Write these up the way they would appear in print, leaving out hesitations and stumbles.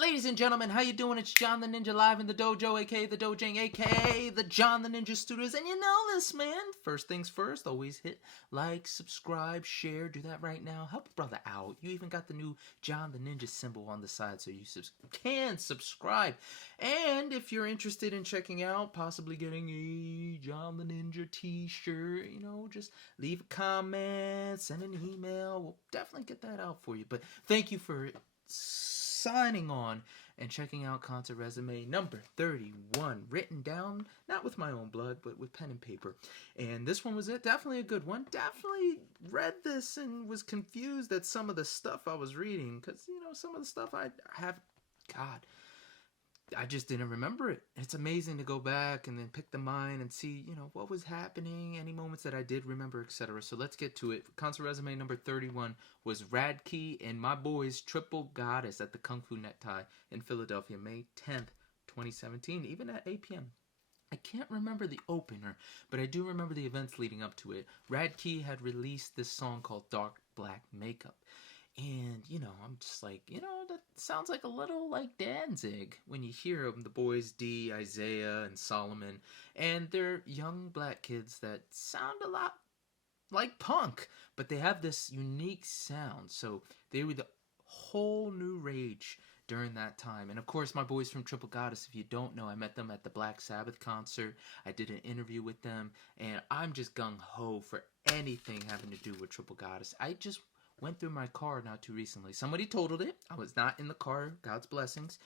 Ladies and gentlemen, how you doing? It's John the Ninja live in the dojo, aka the Dojang, aka the John the Ninja Studios. And you know this, man. First things first, always hit like, subscribe, share. Do that right now. Help a brother out. You even got the new John the Ninja symbol on the side so you can subscribe. And if you're interested in checking out, possibly getting a John the Ninja t-shirt, just leave a comment, send an email. We'll definitely get that out for you. But thank you for signing on and checking out concert resume number 31, written down not with my own blood but with pen and paper. And this one was it. Definitely a good one. Definitely read this and was confused at some of the stuff I was reading, because some of the stuff I just didn't remember it. It's amazing to go back and then pick the mind and see, what was happening, any moments that I did remember, etc. So let's get to it. Concert resume number 31 was Radkey and my boys Triple Goddess at the Kung Fu Necktie in Philadelphia, May 10th, 2017, even at 8 p.m. I can't remember the opener, but I do remember the events leading up to it. Radkey had released this song called Dark Black Makeup. And, I'm just like, that sounds like a little like Danzig when you hear them, the boys D, Isaiah, and Solomon. And they're young black kids that sound a lot like punk, but they have this unique sound. So they were the whole new rage during that time. And of course, my boys from Triple Goddess, if you don't know, I met them at the Black Sabbath concert. I did an interview with them, and I'm just gung-ho for anything having to do with Triple Goddess. I just went through my car not too recently. Somebody totaled it. I was not in the car. God's blessings.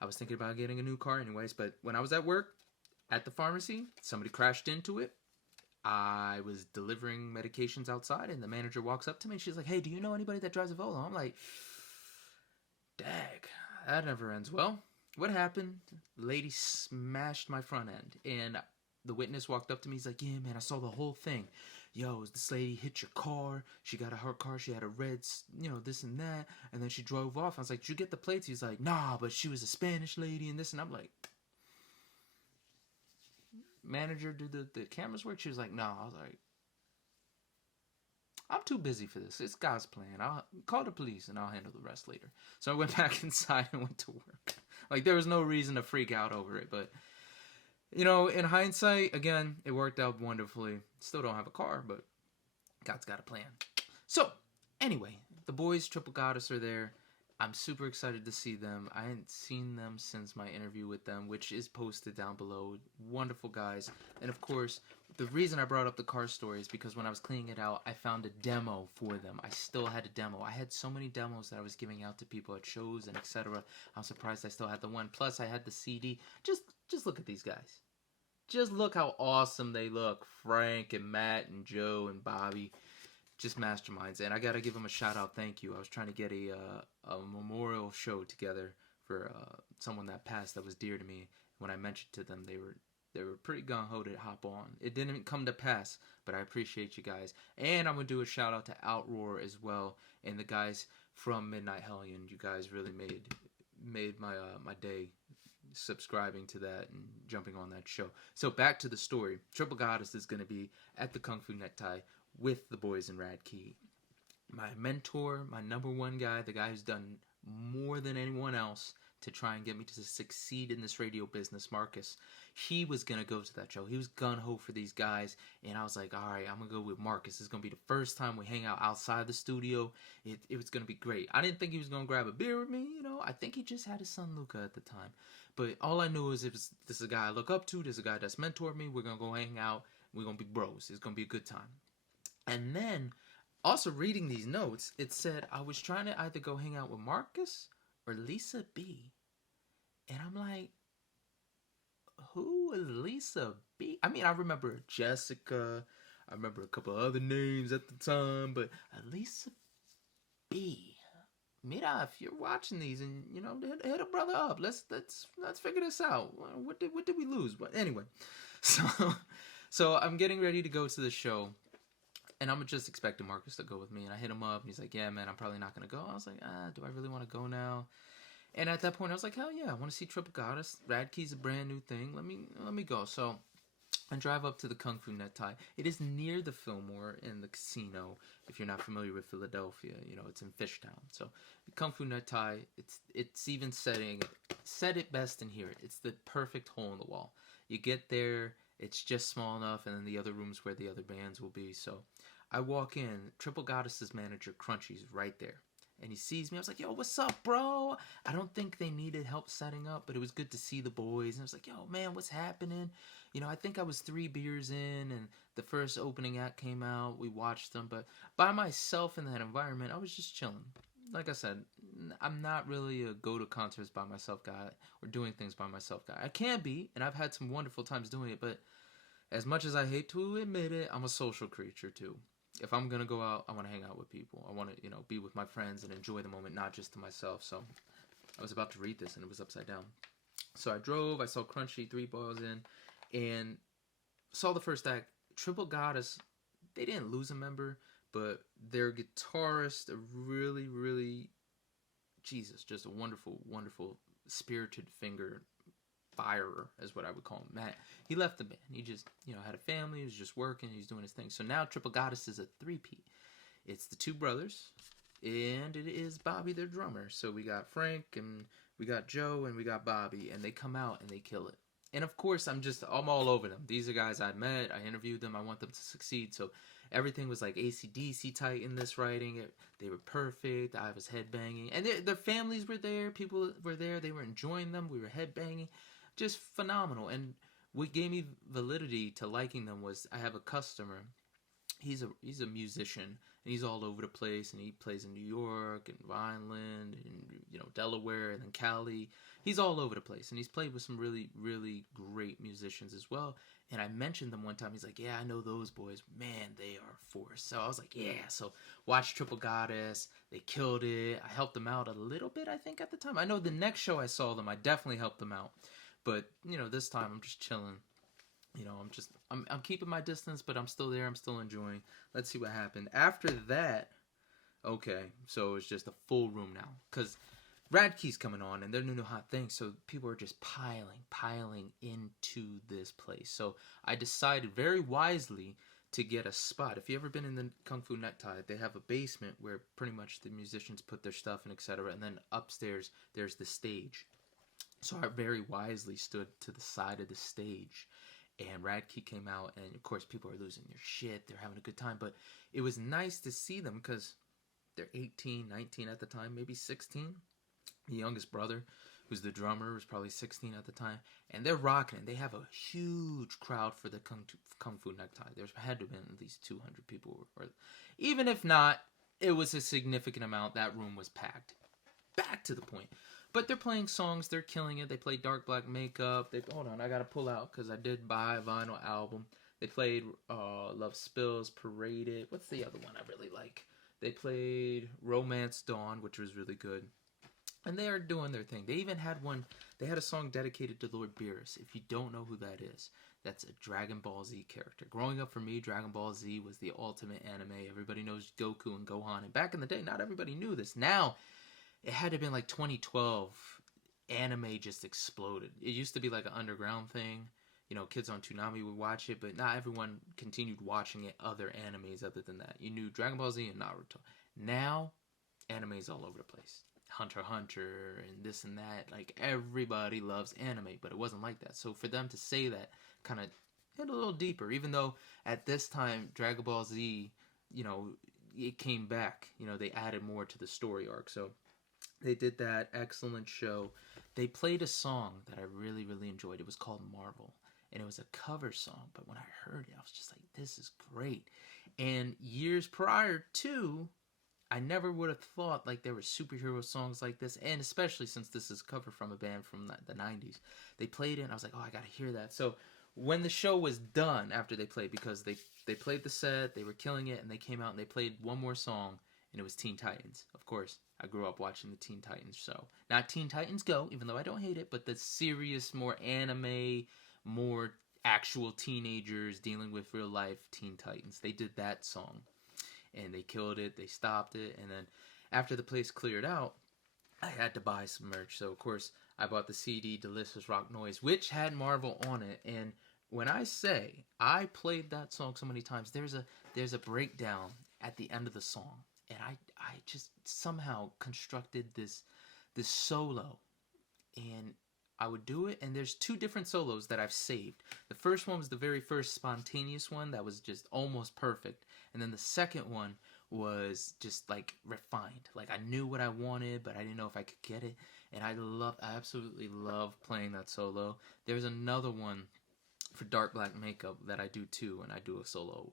I was thinking about getting a new car anyways, but when I was at work, at the pharmacy, somebody crashed into it. I was delivering medications outside, and the manager walks up to me, and she's like, "Hey, do you know anybody that drives a Volvo?" I'm like, "Dag, that never ends well." What happened? The lady smashed my front end, and the witness walked up to me. He's like, "Yeah, man, I saw the whole thing. Yo, this lady hit your car. She got her car. She had a red, this and that. And then she drove off." I was like, "Did you get the plates?" He's like, "Nah, but she was a Spanish lady and this." And I'm like, "Manager, do the cameras work?" She was like, "No." I was like, "I'm too busy for this. It's God's plan. I'll call the police and I'll handle the rest later." So I went back inside and went to work. Like, there was no reason to freak out over it, but in hindsight, again, it worked out wonderfully. Still don't have a car, but God's got a plan. So, anyway, the boys, Triple Goddess, are there. I'm super excited to see them. I hadn't seen them since my interview with them, which is posted down below. Wonderful guys. And, of course, the reason I brought up the car story is because when I was cleaning it out, I found a demo for them. I still had a demo. I had so many demos that I was giving out to people at shows and etc. I'm surprised I still had the one. Plus, I had the CD. Just look at these guys. Just look how awesome they look. Frank and Matt and Joe and Bobby. Just masterminds. And I got to give them a shout out. Thank you. I was trying to get a memorial show together for someone that passed that was dear to me. When I mentioned to them, they were pretty gung-ho to hop on. It didn't come to pass, but I appreciate you guys. And I'm going to do a shout out to Outroar as well, and the guys from Midnight Hellion. You guys really made my day, subscribing to that and jumping on that show. So back to the story. Triple Goddess is going to be at the Kung Fu Necktie with the boys in Radkey. My mentor, my number one guy, the guy who's done more than anyone else to try and get me to succeed in this radio business, Marcus, he was going to go to that show. He was gung-ho for these guys, and I was like, all right, I'm going to go with Marcus. It's going to be the first time we hang out outside the studio. It was going to be great. I didn't think he was going to grab a beer with me, I think he just had his son Luca at the time. But all I knew is this is a guy I look up to. This is a guy that's mentored me. We're going to go hang out. We're going to be bros. It's going to be a good time. And then, also reading these notes, it said I was trying to either go hang out with Marcus or Lisa B. And I'm like, who is Lisa B? I mean, I remember Jessica. I remember a couple other names at the time. But Lisa B. Mira, if you're watching these and, hit a brother up. Let's figure this out. What did we lose? But anyway, so I'm getting ready to go to the show. And I'm just expecting Marcus to go with me. And I hit him up. And he's like, "Yeah, man, I'm probably not going to go." I was like, do I really want to go now? And at that point, I was like, hell yeah, I want to see Triple Goddess. Radkey's a brand new thing. Let me go. So and drive up to the Kung Fu Necktie. It is near the Fillmore in the casino. If you're not familiar with Philadelphia, you know, it's in Fishtown. So Kung Fu Necktie, it's even said it best in here. It's the perfect hole in the wall. You get there, it's just small enough, and then the other rooms where the other bands will be. So I walk in, Triple Goddess's manager, Crunchy's right there. And he sees me. I was like, yo, what's up, bro? I don't think they needed help setting up, but it was good to see the boys. And I was like, yo, man, what's happening? You know, I think I was 3 beers in, and the first opening act came out. We watched them. But by myself in that environment, I was just chilling. Like I said, I'm not really a go to concerts by myself guy or doing things by myself guy. I can be, and I've had some wonderful times doing it. But as much as I hate to admit it, I'm a social creature, too. If I'm gonna go out, I want to hang out with people. I want to, you know, be with my friends and enjoy the moment, not just to myself. So I was about to read this and it was upside down. So I drove. I saw Crunchy 3 balls in, and saw the first act. Triple Goddess. They didn't lose a member, but their guitarist, a really, really, Jesus, just a wonderful, wonderful, spirited finger firer is what I would call him. Matt, he left the band. He just, you know, had a family. He was just working. He was doing his thing. So now Triple Goddess is a 3-peat. It's the 2 brothers, and it is Bobby, their drummer. So we got Frank, and we got Joe, and we got Bobby, and they come out and they kill it. And of course, I'm all over them. These are guys I met. I interviewed them. I want them to succeed. So everything was like AC/DC tight in this writing. They were perfect. I was headbanging, and their families were there. People were there. They were enjoying them. We were headbanging. Just phenomenal. And what gave me validity to liking them was I have a customer. He's a musician, and he's all over the place, and he plays in New York and Vineland and, you know, Delaware and then Cali. He's all over the place, and he's played with some really, really great musicians as well. And I mentioned them one time. He's like, yeah, I know those boys. Man, they are a force. So I was like, yeah. So watch Triple Goddess. They killed it. I helped them out a little bit, I think, at the time. I know the next show I saw them, I definitely helped them out. But, you know, this time I'm just chilling. You know, I'm keeping my distance, but I'm still there. I'm still enjoying. Let's see what happened. After that, okay, so it's just a full room now. Because Radkey's coming on, and they're new hot things. So people are just piling into this place. So I decided very wisely to get a spot. If you've ever been in the Kung Fu Necktie, they have a basement where pretty much the musicians put their stuff and etc. And then upstairs, there's the stage. So I very wisely stood to the side of the stage, and Radkey came out, and of course people are losing their shit. They're having a good time, but it was nice to see them because they're 18, 19 at the time, maybe 16. The youngest brother, who's the drummer, was probably 16 at the time, and they're rocking it. They have a huge crowd for the Kung Fu Necktie. There had to have been at least 200 people, or even if not, it was a significant amount. That room was packed. Back to the point. But they're playing songs. They're killing it. They play Dark Black Makeup. Hold on, I gotta pull out because I did buy a vinyl album. They played Love Spills, Paraded. What's the other one I really like? They played Romance Dawn, which was really good. And they are doing their thing. They even had one. They had a song dedicated to Lord Beerus. If you don't know who that is, that's a Dragon Ball Z character. Growing up for me, Dragon Ball Z was the ultimate anime. Everybody knows Goku and Gohan. And back in the day, not everybody knew this. Now, it had to have been like 2012. Anime just exploded. It used to be like an underground thing. You know, kids on Toonami would watch it, but not everyone continued watching it. Other animes other than that. You knew Dragon Ball Z and Naruto. Now, anime's all over the place. Hunter x Hunter and this and that. Like, everybody loves anime, but it wasn't like that. So for them to say that kind of hit a little deeper, even though at this time, Dragon Ball Z, you know, it came back. You know, they added more to the story arc. So they did that. Excellent show. They played a song that I really, really enjoyed. It was called Marvel. And it was a cover song. But when I heard it, I was just like, this is great. And years prior to, I never would have thought like there were superhero songs like this. And especially since this is cover from a band from the 90s. They played it and I was like, oh, I got to hear that. So when the show was done after they played, because they played the set, they were killing it, and they came out and they played one more song. And it was Teen Titans. Of course, I grew up watching the Teen Titans show. Not Teen Titans Go, even though I don't hate it, but the serious, more anime, more actual teenagers dealing with real life Teen Titans. They did that song. And they killed it. They stopped it. And then after the place cleared out, I had to buy some merch. So, of course, I bought the CD Delicious Rock Noise, which had Marvel on it. And when I say I played that song so many times, there's a breakdown at the end of the song, and I just somehow constructed this solo, and I would do it, and there's 2 different solos that I've saved. The first one was the very first spontaneous one that was just almost perfect, and then the second one was just like refined. Like I knew what I wanted, but I didn't know if I could get it, and I absolutely love playing that solo. There's another one for Dark Black Makeup that I do too, and I do a solo.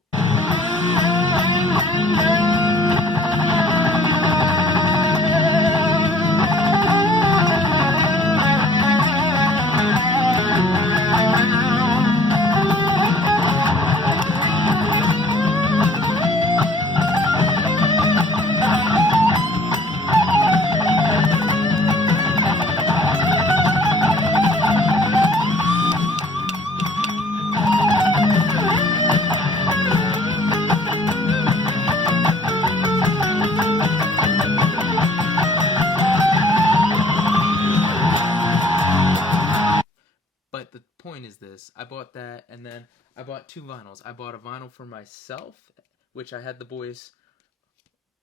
But the point is this, I bought that, and then I bought 2 vinyls. I bought a vinyl for myself, which I had the boys,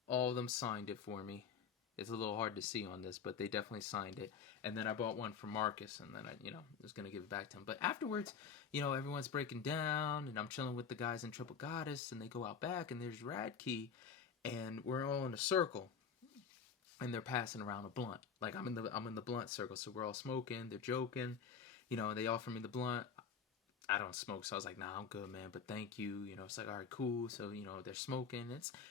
all of them signed it for me. It's a little hard to see on this, but they definitely signed it. And then I bought one for Marcus, and then I, was going to give it back to him. But afterwards, everyone's breaking down, and I'm chilling with the guys in Triple Goddess, and they go out back, and there's Radkey, and we're all in a circle, and they're passing around a blunt. Like I'm in the blunt circle, so we're all smoking, they're joking. They offer me the blunt. I don't smoke, so I was like, nah, I'm good, man, but thank you. It's like, all right, cool. So, they're smoking.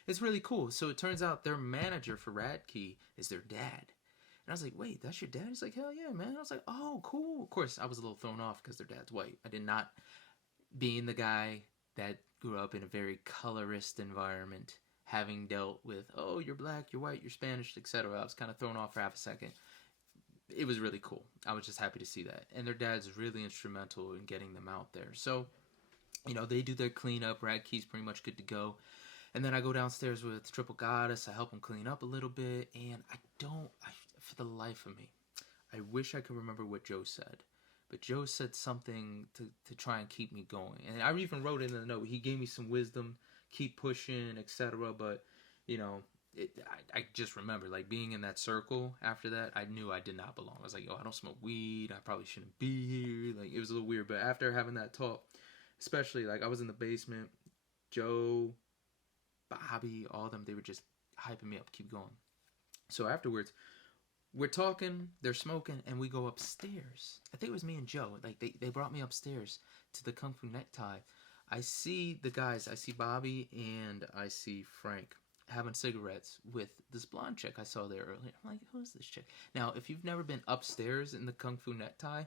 It's really cool. So it turns out their manager for Radkey is their dad. And I was like, wait, that's your dad? He's like, hell yeah, man. I was like, oh, cool. Of course, I was a little thrown off because their dad's white. I did not, being the guy that grew up in a very colorist environment, having dealt with, oh, you're black, you're white, you're Spanish, etc. I was kind of thrown off for half a second. It was really cool. I was just happy to see that. And their dad's really instrumental in getting them out there. So, they do their cleanup. Radkey's pretty much good to go. And then I go downstairs with Triple Goddess. I help them clean up a little bit. And for the life of me, I wish I could remember what Joe said. But Joe said something to try and keep me going. And I even wrote it in the note. He gave me some wisdom, keep pushing, etc. But, I just remember, like, being in that circle after that, I knew I did not belong. I was like, yo, I don't smoke weed. I probably shouldn't be here. Like, it was a little weird. But after having that talk, especially, like, I was in the basement, Joe, Bobby, all of them, they were just hyping me up, keep going. So afterwards, we're talking, they're smoking, and we go upstairs. I think it was me and Joe. Like, they brought me upstairs to the Kung Fu Necktie. I see the guys. I see Bobby and I see Frank having cigarettes with this blonde chick I saw there earlier. I'm like, who is this chick? Now, if you've never been upstairs in the Kung Fu Necktie,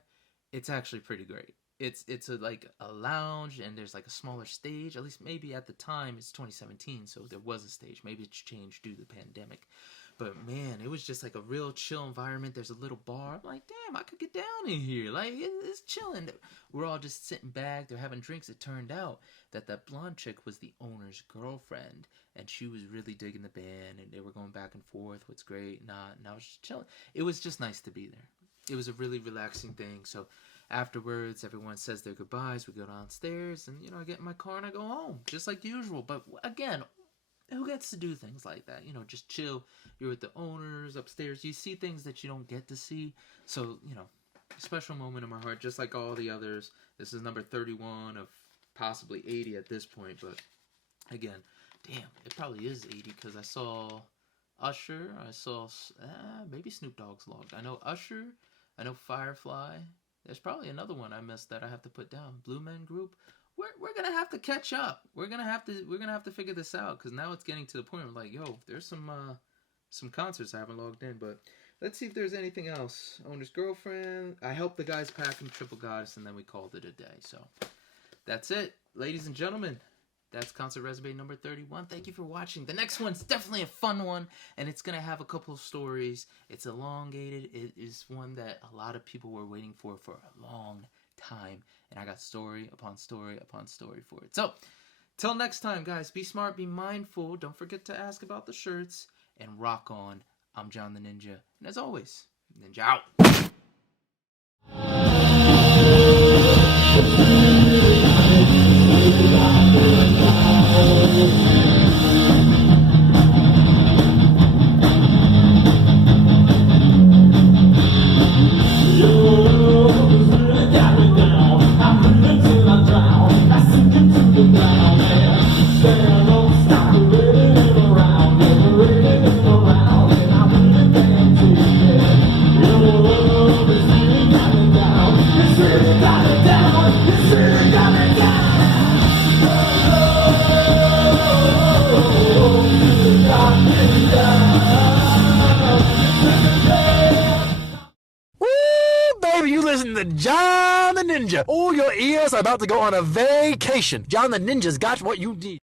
it's actually pretty great. It's like a lounge, and there's like a smaller stage. At least maybe at the time, it's 2017, so there was a stage. Maybe it's changed due to the pandemic. But man, it was just like a real chill environment. There's a little bar. I'm like, damn, I could get down in here. Like, it's chilling. We're all just sitting back. They're having drinks. It turned out that blonde chick was the owner's girlfriend, and she was really digging the band, and they were going back and forth. What's great, not. And I was just chilling. It was just nice to be there. It was a really relaxing thing. So afterwards, everyone says their goodbyes. We go downstairs, and, I get in my car and I go home, just like usual. But again, who gets to do things like that? Just chill. You're with the owners upstairs. You see things that you don't get to see. So, a special moment in my heart, just like all the others. This is number 31 of possibly 80 at this point. But again, damn, it probably is 80 because I saw Usher. I saw maybe Snoop Dogg's logged. I know Usher. I know Firefly. There's probably another one I missed that I have to put down. Blue Men Group. We're gonna have to catch up. We're gonna have to figure this out because now it's getting to the point where like, yo, there's some concerts I haven't logged in, but let's see if there's anything else. Owner's Girlfriend. I helped the guys pack in Triple Goddess, and then we called it a day. So that's it, ladies and gentlemen. That's Concert Resume number 31. Thank you for watching. The next one's definitely a fun one, and it's gonna have a couple of stories. It's elongated. It is one that a lot of people were waiting for a long time, and I got story upon story upon story for it. So till next time, guys, be smart, be mindful, don't forget to ask about the shirts, and rock on. I'm John the Ninja, and as always, Ninja out. with John the Ninja. Oh, your ears are about to go on a vacation. John the Ninja's got what you need.